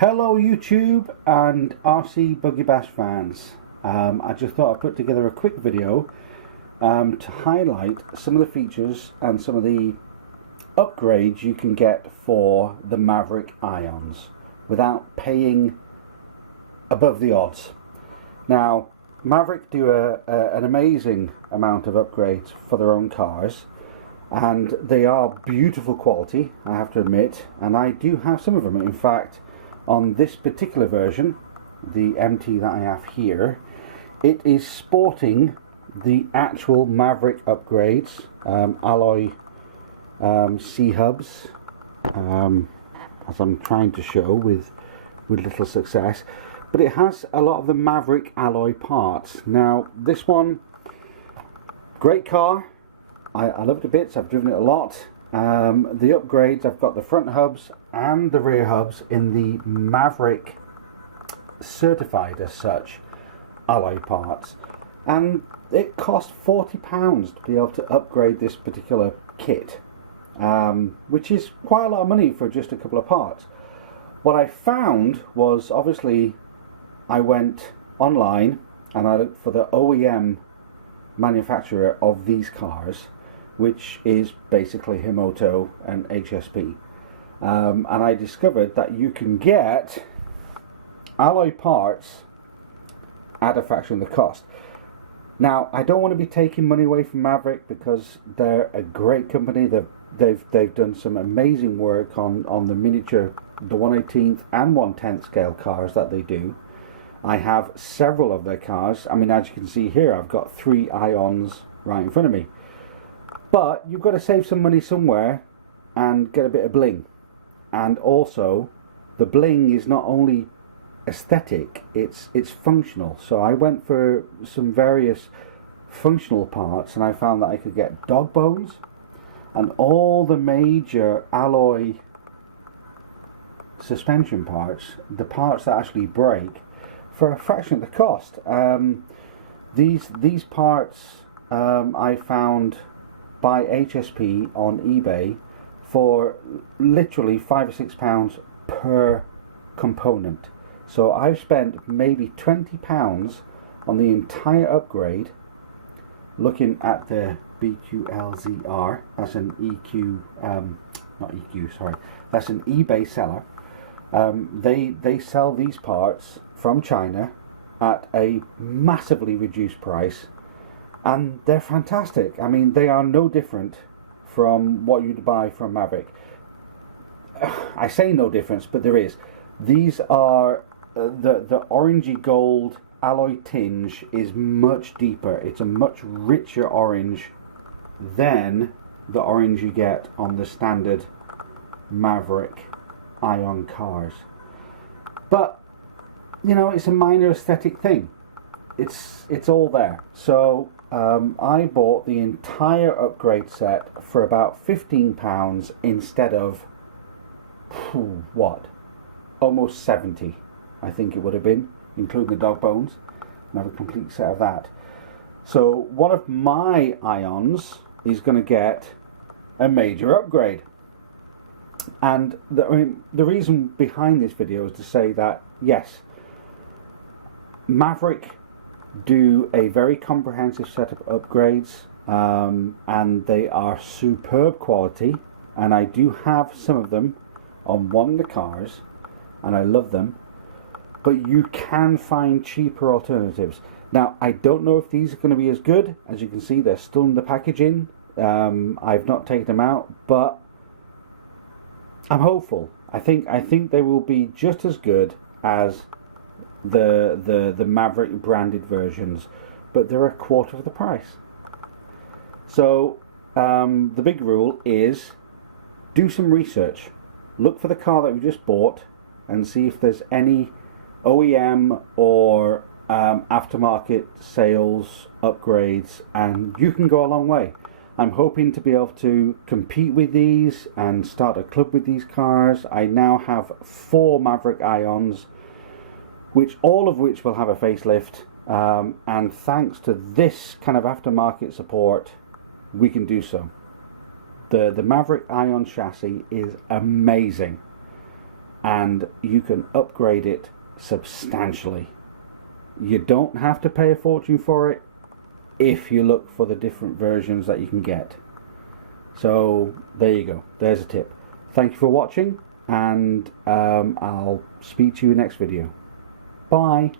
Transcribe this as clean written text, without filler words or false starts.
Hello YouTube and RC Buggy Bash fans. I just thought I'd put together a quick video to highlight some of the features and some of the upgrades you can get for the Maverick iONs without paying above the odds. Now, Maverick do an amazing amount of upgrades for their own cars, and they are beautiful quality, I have to admit, and I do have some of them. In fact, on this particular version, the MT that I have here, it is sporting the actual Maverick upgrades, alloy C-hubs, as I'm trying to show with little success, but it has a lot of the Maverick alloy parts. Now this one, great car, I love it to bits, I've driven it a lot. The upgrades, I've got the front hubs and the rear hubs in the Maverick certified as such alloy parts, and it cost £40 to be able to upgrade this particular kit, which is quite a lot of money for just a couple of parts. What I found was, obviously I went online and I looked for the OEM manufacturer of these cars, which is basically Himoto and HSP, and I discovered that you can get alloy parts at a fraction of the cost. Now, I don't want to be taking money away from Maverick because they're a great company. They've done some amazing work on the miniature, the 1/18th and 1/10th scale cars that they do. I have several of their cars. I mean, as you can see here, I've got 3 iONs right in front of me. But you've got to save some money somewhere and get a bit of bling. And also, the bling is not only aesthetic, it's functional. So I went for some various functional parts, and I found that I could get dog bones and all the major alloy suspension parts, the parts that actually break, for a fraction of the cost. These parts I found by HSP on eBay for literally £5 or £6 per component. So I've spent maybe £20 on the entire upgrade. Looking at the BQLZR, that's an EQ, not EQ, sorry, that's an eBay seller. They sell these parts from China at a massively reduced price, and they're fantastic. I mean, they are no different from what you'd buy from Maverick. I say no difference, but there is. These are the orangey gold alloy tinge is much deeper. It's a much richer orange than the orange you get on the standard Maverick iON cars. But you know, it's a minor aesthetic thing. It's all there. So I bought the entire upgrade set for about £15 instead of what, almost 70, I think it would have been, including the dog bones, and have a complete set of that. So one of my iONs is going to get a major upgrade. And the reason behind this video is to say that, yes, Maverick do a very comprehensive set of upgrades, and they are superb quality, and I do have some of them on one of the cars, and I love them, but you can find cheaper alternatives. Now, I don't know if these are going to be as good. As you can see, they're still in the packaging. I've not taken them out, but I'm hopeful. I think they will be just as good as the Maverick branded versions, but they're a quarter of the price. So the big rule is do some research. Look for the car that we just bought and see if there's any OEM or aftermarket sales upgrades, and you can go a long way. I'm hoping to be able to compete with these and start a club with these cars. I now have 4 Maverick iONs, all of which will have a facelift, and thanks to this kind of aftermarket support, we can do so. The Maverick iON chassis is amazing. and you can upgrade it substantially. You don't have to pay a fortune for it if you look for the different versions that you can get. So there you go, there's a tip. Thank you for watching, and I'll speak to you next video. Bye.